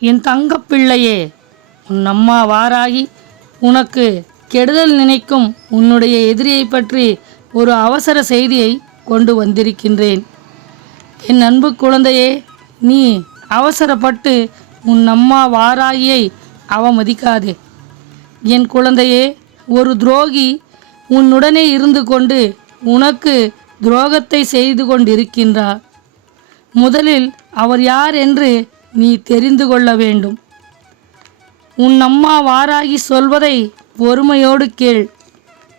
என் தங்கப்பிள்ளையே உன் அம்மா வாராகி உனக்கு கெடுதல் நினைக்கும் உன்னுடைய எதிரியை பற்றி ஒரு அவசர செய்தியை கொண்டு வந்திருக்கின்றேன். என் அன்பு குழந்தையே நீ அவசரப்பட்டு உன் அம்மா வாராகியை அவமதிக்காதே. என் குழந்தையே ஒரு துரோகி உன்னுடனே இருந்து கொண்டு உனக்கு துரோகத்தை செய்து கொண்டிருக்கின்றார். முதலில் அவர் யார் என்று நீ தெரிந்து கொள்ள வேண்டும். உன் அம்மா வாராகி சொல்வதை பொறுமையோடு கேள்.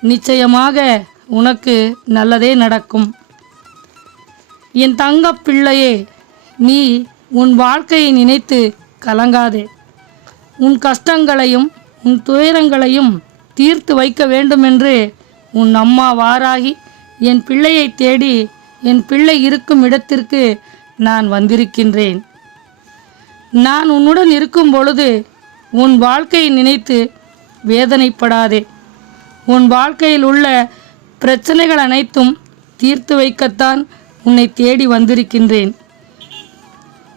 நிச்சயமாக உனக்கு நல்லதே நடக்கும். என் தங்கப் பிள்ளையே நீ உன் வாழ்க்கையை நினைத்து கலங்காதே. உன் கஷ்டங்களையும் உன் துயரங்களையும் தீர்த்து வைக்க வேண்டுமென்று உன் அம்மா வாராகி என் பிள்ளையை தேடி என் பிள்ளை இருக்கும் இடத்திற்கு நான் வந்திருக்கின்றேன். நான் உன்னுடன் இருக்கும் பொழுது உன் வாழ்க்கையை நினைத்து வேதனைப்படாதே. உன் வாழ்க்கையில் உள்ள பிரச்சனைகள் அனைத்தும் தீர்த்து வைக்கத்தான் உன்னை தேடி வந்திருக்கின்றேன்.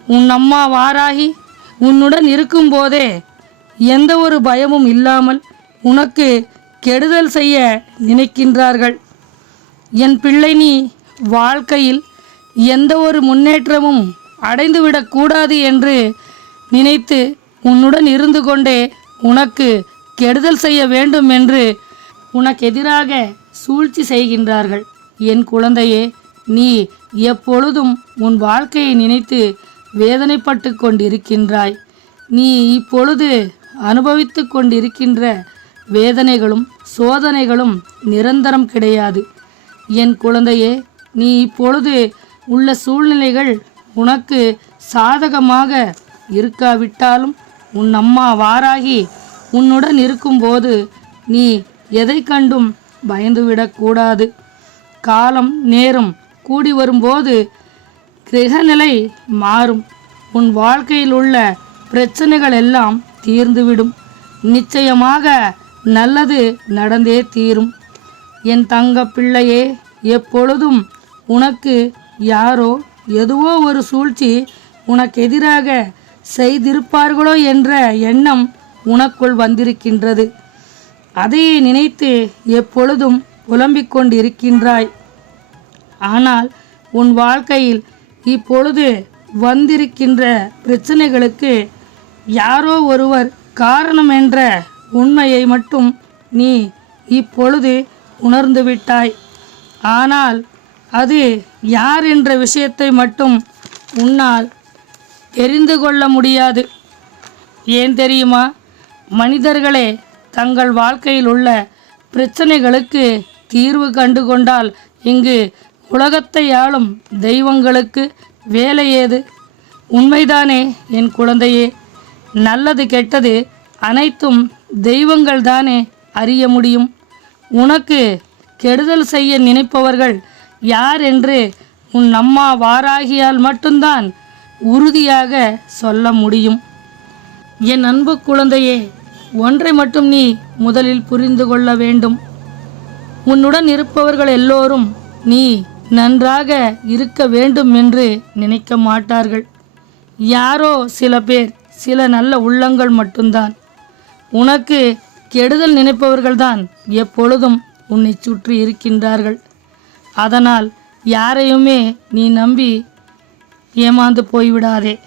உன் அம்மா வாராகி உன்னுடன் இருக்கும்போதே எந்த ஒரு பயமும் இல்லாமல் உனக்கு கெடுதல் செய்ய நினைக்கின்றார்கள். என் பிள்ளை நீ வாழ்க்கையில் எந்த ஒரு முன்னேற்றமும் அடைந்துவிடக்கூடாது என்று நினைத்து உன்னுடன் இருந்து கொண்டே உனக்கு கெடுதல் செய்ய வேண்டும் என்று உனக்கு எதிராக சூழ்ச்சி செய்கின்றார்கள். என் குழந்தையே நீ எப்பொழுதும் உன் வாழ்க்கையை நினைத்து வேதனைப்பட்டு கொண்டிருக்கின்றாய். நீ இப்பொழுது அனுபவித்து கொண்டிருக்கின்ற வேதனைகளும் சோதனைகளும் நிரந்தரம் கிடையாது. என் குழந்தையே நீ இப்பொழுது உள்ள சூழ்நிலைகள் உனக்கு சாதகமாக இருக்காவிட்டாலும் உன் அம்மா வாராகி உன்னுடன் இருக்கும்போது நீ எதை கண்டும் பயந்துவிடக்கூடாது காலம் நேரம் கூடி வரும்போது கிரகநிலை மாறும். உன் வாழ்க்கையில் உள்ள பிரச்சனைகள் எல்லாம் தீர்ந்துவிடும். நிச்சயமாக நல்லது நடந்தே தீரும். என் தங்க பிள்ளையே எப்பொழுதும் உனக்கு யாரோ எதுவோ ஒரு சூழ்ச்சி உனக்கு எதிராக செய்திருப்பார்களோ என்ற எண்ணம் உனக்குள் வந்திருக்கின்றது. அதையே நினைத்து எப்பொழுதும் புலம்பிக் கொண்டிருக்கின்றாய். ஆனால் உன் வாழ்க்கையில் இப்பொழுது வந்திருக்கின்ற பிரச்சனைகளுக்கு யாரோ ஒருவர் காரணம் என்ற உண்மையை மட்டும் நீ இப்பொழுது உணர்ந்து விட்டாய். ஆனால் அது யார் என்ற விஷயத்தை மட்டும் உன்னால் தெரிந்து கொள்ள முடியாது. ஏன் தெரியுமா? மனிதர்களே தங்கள் வாழ்க்கையில் உள்ள பிரச்சனைகளுக்கு தீர்வு கண்டு கொண்டால் இங்கு உலகத்தை ஆளும் தெய்வங்களுக்கு வேலை ஏது? உண்மைதானே என் குழந்தையே. நல்லது கெட்டது அனைத்தும் தெய்வங்கள் தானே அறிய முடியும். உனக்கு கெடுதல் செய்ய நினைப்பவர்கள் யார் என்று உன் அம்மா வாராகியால் மட்டும்தான் உறுதியாக சொல்ல முடியும். என் அன்பு குழந்தையே ஒன்றை மட்டும் நீ முதலில் புரிந்து கொள்ள வேண்டும். உன்னுடன் இருப்பவர்கள் எல்லோரும் நீ நன்றாக இருக்க வேண்டும் என்று நினைக்க மாட்டார்கள். யாரோ சில பேர் சில நல்ல உள்ளங்கள் மட்டும்தான். உனக்கு கெடுதல் நினைப்பவர்கள்தான் எப்பொழுதும் உன்னை சுற்றி இருக்கின்றார்கள். அதனால் யாரையுமே நீ நம்பி ஏமாந்து போய்விடாதே.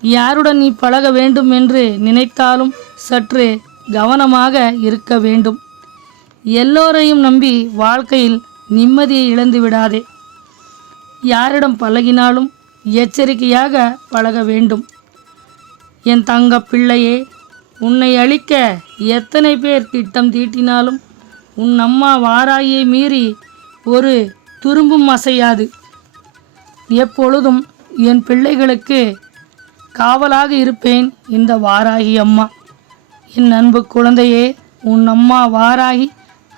யாருடன் நீ பழக வேண்டும் என்று நினைத்தாலும் சற்று கவனமாக இருக்க வேண்டும். எல்லோரையும் நம்பி வாழ்க்கையில் நிம்மதியை இழந்து விடாதே. யாரிடம் பழகினாலும் எச்சரிக்கையாக பழக வேண்டும். என் தங்க பிள்ளையே உன்னை அழிக்க எத்தனை பேர் திட்டம் தீட்டினாலும் உன் அம்மா வாராயை மீறி ஒரு துரும்பும் அசையாது. எப்பொழுதும் என் பிள்ளைகளுக்கு காவலாக இருப்பேன் இந்த வாராகி அம்மா. என் அன்பு குழந்தையே உன் அம்மா வாராகி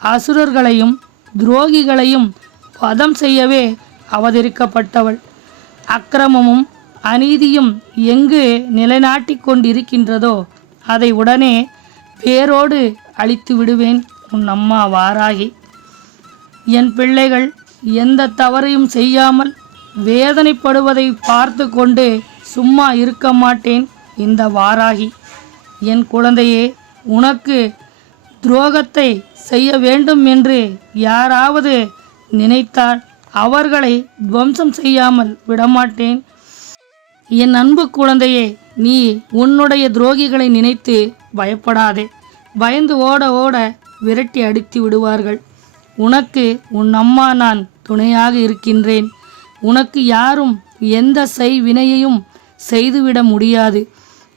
அசுரர்களையும் துரோகிகளையும் வதம் செய்யவே அவதரிக்கப்பட்டவள். அக்கிரமமும் அநீதியும் எங்கு நிலைநாட்டி கொண்டிருக்கின்றதோ அதை உடனே பேரோடு அழித்து விடுவேன் உன் அம்மா வாராகி. என் பிள்ளைகள் எந்த தவறையும் செய்யாமல் வேதனைப்படுவதை பார்த்து கொண்டு சும்மா இருக்க மாட்டேன் இந்த வாராகி. என் குழந்தையே உனக்கு துரோகத்தை செய்ய வேண்டும் என்று யாராவது நினைத்தால் அவர்களை துவம்சம் செய்யாமல் விடமாட்டேன். என் அன்பு குழந்தையே நீ உன்னுடைய துரோகிகளை நினைத்து பயப்படாதே. பயந்து ஓட ஓட விரட்டி அடித்து விடுவார்கள். உனக்கு உன் அம்மா நான் துணையாக இருக்கின்றேன். உனக்கு யாரும் எந்த செய் வினையையும் செய்துவிட முடியாது.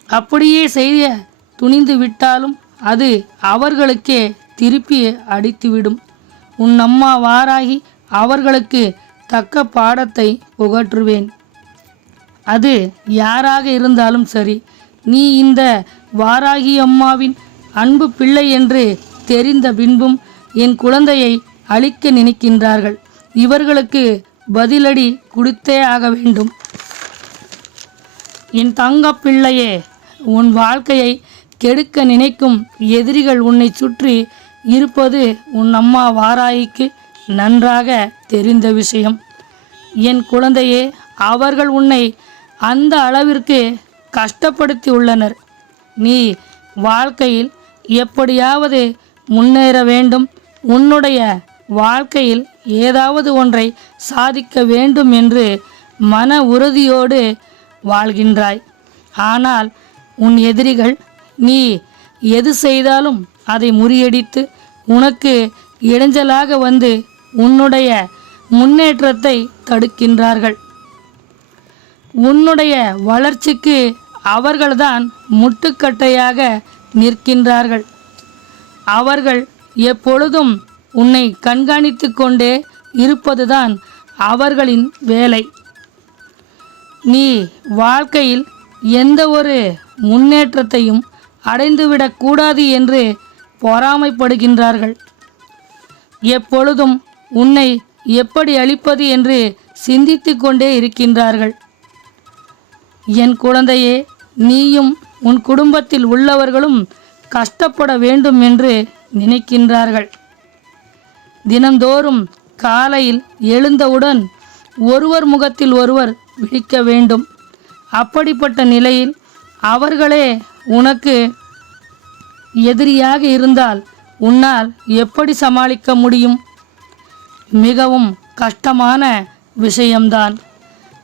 அப்படியே செய்ய துணிந்து விட்டாலும் அது அவர்களுக்கே திருப்பி அடித்துவிடும். உன் அம்மா வாராகி அவர்களுக்கு தக்க பாடத்தை புகற்றுவேன். அது யாராக இருந்தாலும் சரி நீ இந்த வாராகி அம்மாவின் அன்பு பிள்ளை என்று தெரிந்த பின்பும் என் குழந்தையை அழிக்க நினைக்கின்றார்கள். இவர்களுக்கு பதிலடி கொடுத்தே ஆக வேண்டும். என் தங்க பிள்ளையே உன் வாழ்க்கையை கெடுக்க நினைக்கும் எதிரிகள் உன்னை சுற்றி இருப்பது உன் அம்மா வாராய்க்கு நன்றாக தெரிந்த விஷயம். என் குழந்தையே அவர்கள் உன்னை அந்த அளவிற்கு கஷ்டப்படுத்தி உள்ளனர். நீ வாழ்க்கையில் எப்படியாவது முன்னேற வேண்டும். உன்னுடைய வாழ்க்கையில் ஏதாவது ஒன்றை சாதிக்க வேண்டும் என்று மன உறுதியோடு வாழ்கின்றாய். ஆனால் உன் எதிரிகள் நீ எது செய்தாலும் அதை முறியடித்து உனக்கு இடைஞ்சலாக வந்து உன்னுடைய முன்னேற்றத்தை தடுக்கின்றார்கள். உன்னுடைய வளர்ச்சிக்கு அவர்கள்தான் முட்டுக்கட்டையாக நிற்கின்றார்கள். அவர்கள் எப்பொழுதும் உன்னை கண்காணித்து கொண்டே இருப்பதுதான் அவர்களின் வேலை. நீ வாழ்க்கையில் எந்த ஒரு முன்னேற்றத்தையும் அடைந்துவிடக்கூடாது என்று பொறாமைப்படுகின்றார்கள். எப்பொழுதும் உன்னை எப்படி அழிப்பது என்று சிந்தித்து கொண்டே இருக்கின்றார்கள். என் குழந்தையே நீயும் உன் குடும்பத்தில் உள்ளவர்களும் கஷ்டப்பட வேண்டும் என்று நினைக்கின்றார்கள். தினந்தோறும் காலையில் எழுந்தவுடன் ஒருவர் முகத்தில் ஒருவர் விழிக்க வேண்டும். அப்படிப்பட்ட நிலையில் அவர்களே உனக்கு எதிரியாக இருந்தால் உன்னால் எப்படி சமாளிக்க முடியும்? மிகவும் கஷ்டமான விஷயம்தான்.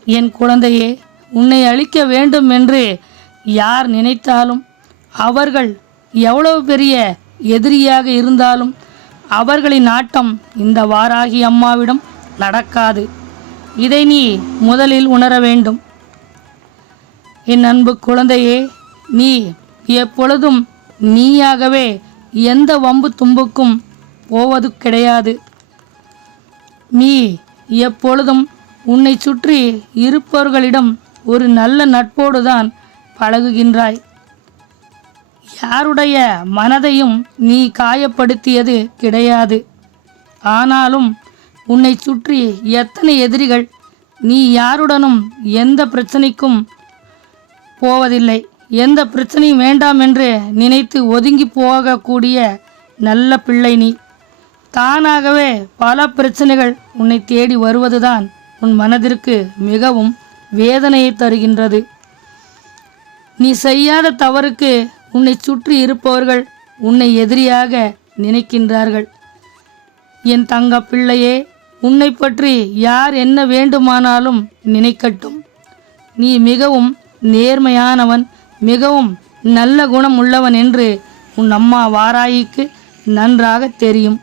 என் குழந்தையே உன்னை அழிக்க வேண்டும் என்று யார் நினைத்தாலும் அவர்கள் எவ்வளவு பெரிய எதிரியாக இருந்தாலும் அவர்களின் ஆட்டம் இந்த வாராகி அம்மாவிடம் நடக்காது. இதை நீ முதலில் உணர வேண்டும். என் அன்பு குழந்தையே நீ எப்பொழுதும் நீயாகவே எந்த வம்பு தும்புக்கும் போவது கிடையாது. நீ எப்பொழுதும் உன்னை சுற்றி இருப்பவர்களிடம் ஒரு நல்ல நட்போடுதான் பழகுகின்றாய். யாருடைய மனதையும் நீ காயப்படுத்தியது கிடையாது. ஆனாலும் உன்னை சுற்றி எத்தனை எதிரிகள் நீ யாருடனும் எந்த பிரச்சனைக்கும் போவதில்லை. எந்த பிரச்சனையும் வேண்டாம் என்று நினைத்து ஒதுங்கி போகக்கூடிய நல்ல பிள்ளை நீ. தானாகவே பல பிரச்சனைகள் உன்னை தேடி வருவதுதான் உன் மனதிற்கு மிகவும் வேதனையை தருகின்றது. நீ செய்யாத தவறுக்கு உன்னை சுற்றி இருப்பவர்கள் உன்னை எதிரியாக நினைக்கின்றார்கள். என் தங்க பிள்ளையே உன்னை பற்றி யார் என்ன வேண்டுமானாலும் நினைக்கட்டும். நீ மிகவும் நேர்மையானவன் மிகவும் நல்ல குணம் உள்ளவன் என்று உன் அம்மா வாராயிக்கு நன்றாக தெரியும்.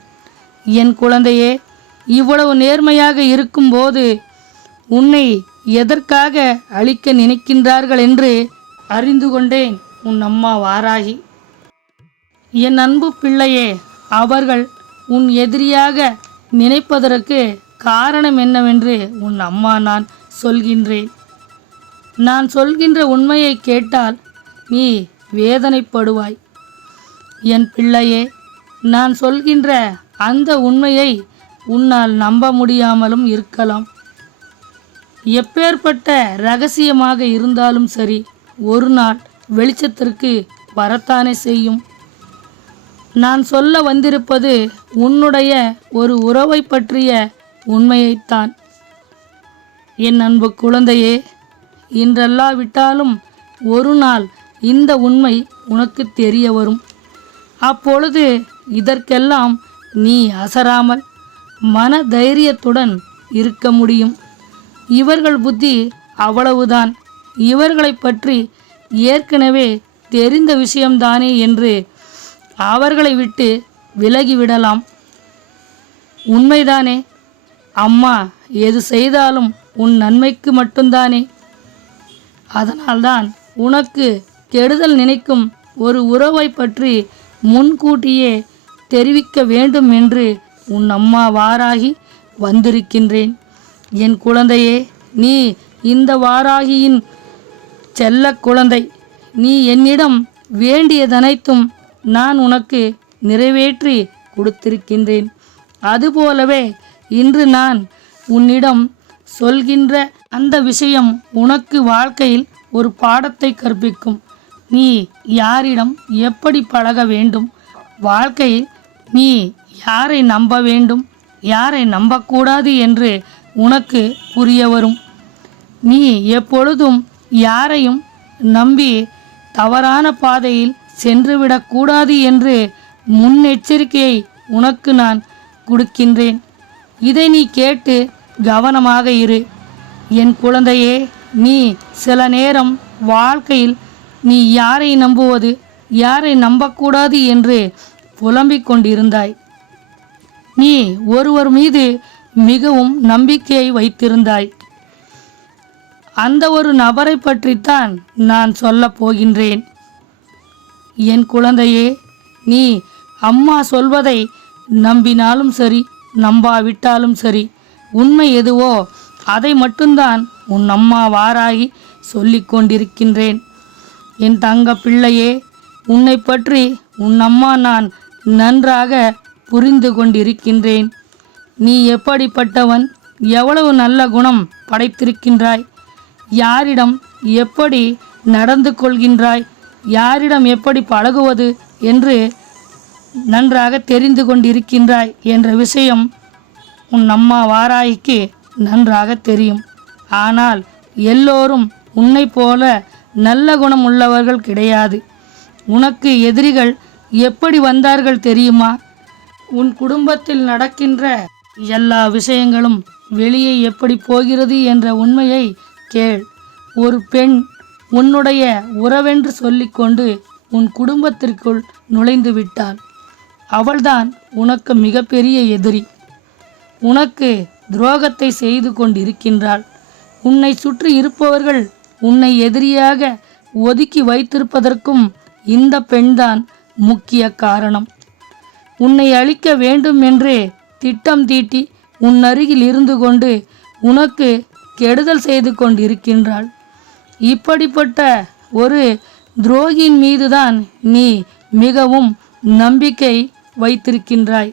என் குழந்தையே இவ்வளவு நேர்மையாக இருக்கும்போது உன்னை எதற்காக அழிக்க நினைக்கின்றார்கள் என்று அறிந்து கொண்டேன். உன் அம்மா வாராகி. என் அன்பு பிள்ளையே அவர்கள் உன் எதிரியாக நினைப்பதற்கு காரணம் என்னவென்று உன் அம்மா நான் சொல்கின்றேன். நான் சொல்கின்ற உண்மையை கேட்டால் நீ வேதனைப்படுவாய். என் பிள்ளையே நான் சொல்கின்ற அந்த உண்மையை உன்னால் நம்ப முடியாமலும் இருக்கலாம். எப்பேற்பட்ட ரகசியமாக இருந்தாலும் சரி ஒரு நாள் வெளிச்சத்திற்கு வரத்தானே செய்யும்? நான் சொல்ல வந்திருப்பது உன்னுடைய ஒரு உறவை பற்றிய உண்மையைத்தான். என் அன்பு குழந்தையே இன்றல்லாவிட்டாலும் ஒரு நாள் இந்த உண்மை உனக்கு தெரிய வரும். அப்பொழுது இதற்கெல்லாம் நீ அசராமல் மன தைரியத்துடன் இருக்க முடியும். இவர்கள் புத்தி அவ்வளவுதான். இவர்களைப் பற்றி ஏற்கனவே தெரிந்த விஷயம்தானே என்று அவர்களை விட்டு விலகிவிடலாம். உண்மைதானே? அம்மா எது செய்தாலும் உன் நன்மைக்கு மட்டும்தானே? அதனால்தான் உனக்கு கெடுதல் நினைக்கும் ஒரு உறவை பற்றி முன்கூட்டியே தெரிவிக்க வேண்டும் என்று உன் அம்மா வாராகி வந்திருக்கின்றேன். என் குழந்தையே நீ இந்த வாராகியின் செல்ல குழந்தை நீ என்னிடம் வேண்டியதனைத்தும் நான் உனக்கு நிறைவேற்றி கொடுத்திருக்கின்றேன். அதுபோலவே இன்று நான் உன்னிடம் சொல்கின்ற அந்த விஷயம் உனக்கு வாழ்க்கையில் ஒரு பாடத்தை கற்பிக்கும். நீ யாரிடம் எப்படி பழக வேண்டும்? வாழ்க்கையில் நீ யாரை நம்ப வேண்டும்? யாரை நம்பக்கூடாது என்று உனக்கு புரிய வரும். நீ எப்பொழுதும் யாரையும் நம்பி தவறான பாதையில் சென்றுவிடக்கூடாது என்று முன்னெச்சரிக்கையை உனக்கு நான் கொடுக்கின்றேன். இதை நீ கேட்டு கவனமாக இரு. என் குழந்தையே நீ சில நேரம் வாழ்க்கையில் நீ யாரை நம்புவது யாரை நம்பக்கூடாது என்று புலம்பிக் கொண்டிருந்தாய். நீ ஒருவர் மீது மிகவும் நம்பிக்கையை வைத்திருந்தாய். அந்த ஒரு நபரை பற்றித்தான் நான் சொல்லப் போகின்றேன். என் குழந்தையே நீ அம்மா சொல்வதை நம்பினாலும் சரி நம்பாவிட்டாலும் சரி உண்மை எதுவோ அதை மட்டும்தான் உன் அம்மா வாராகி சொல்லிக் கொண்டிருக்கின்றேன். என் தங்க பிள்ளையே உன்னை பற்றி உன் அம்மா நான் நன்றாக புரிந்து கொண்டிருக்கின்றேன். நீ எப்படிப்பட்டவன் எவ்வளவு நல்ல குணம் படைத்திருக்கின்றாய்? யாரிடம் எப்படி நடந்து கொள்கின்றாய்? யாரிடம் எப்படி பழகுவது என்று நன்றாக தெரிந்து கொண்டிருக்கின்றாய் என்ற விஷயம் உன் அம்மா வாராய்க்கு நன்றாக தெரியும். ஆனால் எல்லோரும் உன்னை போல நல்ல குணம் உள்ளவர்கள் கிடையாது. உனக்கு எதிரிகள் எப்படி வந்தார்கள் தெரியுமா? உன் குடும்பத்தில் நடக்கின்ற எல்லா விஷயங்களும் வெளியே எப்படி போகிறது என்ற உண்மையை கேள். ஒரு பெண் உன்னுடைய உறவென்று சொல்லிக்கொண்டு உன் குடும்பத்திற்குள் நுழைந்து விட்டாள். அவள்தான் உனக்கு மிகப்பெரிய எதிரி. உனக்கு துரோகத்தை செய்து கொண்டிருக்கின்றாள். உன்னை சுற்றி இருப்பவர்கள் உன்னை எதிரியாக ஒதுக்கி வைத்திருப்பதற்கும் இந்த பெண்தான் முக்கிய காரணம். உன்னை அழிக்க வேண்டும் என்றே திட்டம் தீட்டி உன் அருகில் இருந்து கொண்டு உனக்கு கெடுதல் செய்து கொண்டிருக்கின்றாள். இப்படிப்பட்ட ஒரு துரோகியின் மீதுதான் நீ மிகவும் நம்பிக்கை வைத்திருக்கின்றாய்.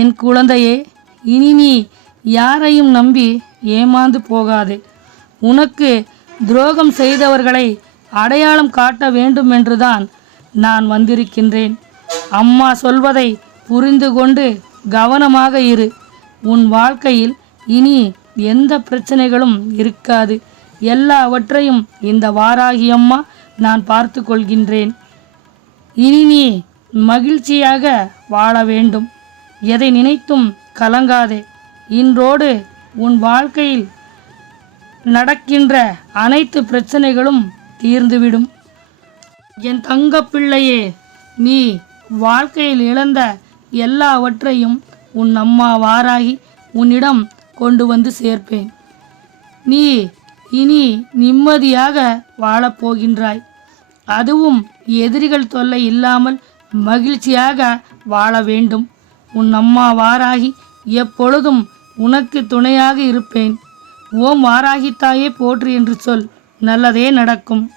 என் குழந்தையே இனி நீ யாரையும் நம்பி ஏமாந்து போகாதே. உனக்கு துரோகம் செய்தவர்களை அடையாளம் காட்ட வேண்டும் என்றுதான் நான் வந்திருக்கின்றேன். அம்மா சொல்வதை புரிந்து கொண்டு கவனமாக இரு. உன் வாழ்க்கையில் இனி எந்த பிரச்சனைகளும் இருக்காது. எல்லாவற்றையும் இந்த வாராகி அம்மா நான் பார்த்து கொள்கின்றேன். இனி நீ மகிழ்ச்சியாக வாழ வேண்டும். எதை நினைத்தும் கலங்காதே. இன்றோடு உன் வாழ்க்கையில் நடக்கின்ற அனைத்து பிரச்சனைகளும் தீர்ந்துவிடும். என் தங்க பிள்ளையே நீ வாழ்க்கையில் இழந்த எல்லாவற்றையும் உன் அம்மா வாராகி உன்னிடம் கொண்டு வந்து சேர்ப்பேன். நீ இனி நிம்மதியாக வாழப்போகின்றாய் அதுவும் எதிரிகள் தொல்லை இல்லாமல் மகிழ்ச்சியாக வாழ வேண்டும். உன் அம்மா வாராகி எப்பொழுதும் உனக்கு துணையாக இருப்பேன். ஓம் வாராகித்தாயே போற்று என்று சொல். நல்லதே நடக்கும்.